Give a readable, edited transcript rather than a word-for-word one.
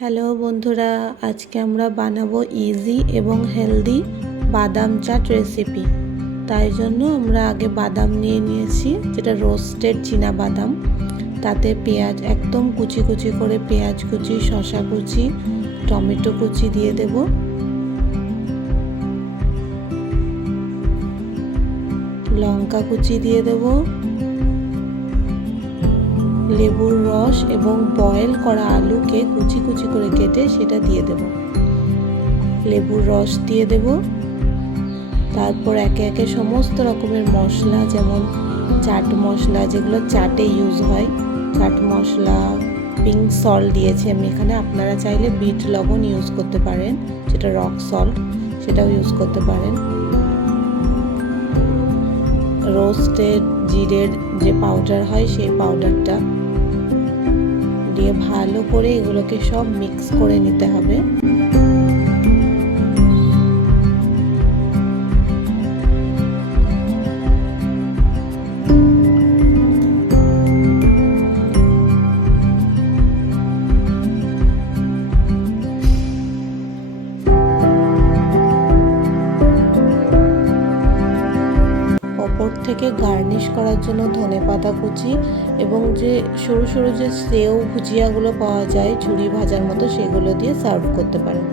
Hello বন্ধুরা, আজকে আমরা বানাবো ইজি এবং হেলদি বাদাম চাট রেসিপি। তাই জন্য আমরা আগে বাদাম নিয়ে নিয়েছি, যেটা রোস্টেড চীনা বাদাম। তাতে পেঁয়াজ একদম কুচি কুচি করে পেঁয়াজ কুচি, শসা কুচি, টমেটো কুচি দিয়ে দেব। লঙ্কা কুচি দিয়ে দেব, লেবুর রস এবং বয়েল করা আলুকে কুচি কুচি করে কেটে সেটা দিয়ে দেব। লেবুর রস দিয়ে দেব। তারপর একে একে সমস্ত রকমের মশলা, যেমন চাট মশলা, যেগুলো চাটে ইউজ হয়, চাট মশলা, পিঙ্ক সল্ট দিয়েছি আমি এখানে। আপনারা চাইলে বিট লবণ ইউজ করতে পারেন, যেটা রক সল্ট, সেটাও ইউজ করতে পারেন। রোস্টেড জিরের যে পাউডার হয়, সেই পাউডারটা দিয়ে ভালো করে এগুলোকে সব মিক্স করে নিতে হবে। ওপর থেকে গার্নিশ করার জন্য ধনেপাতা কুচি এবং যে সরু সরু যে সেও ভুজিয়াগুলো পাওয়া যায় ঝুরি ভাজার মতো, সেগুলো দিয়ে সার্ভ করতে পারেন।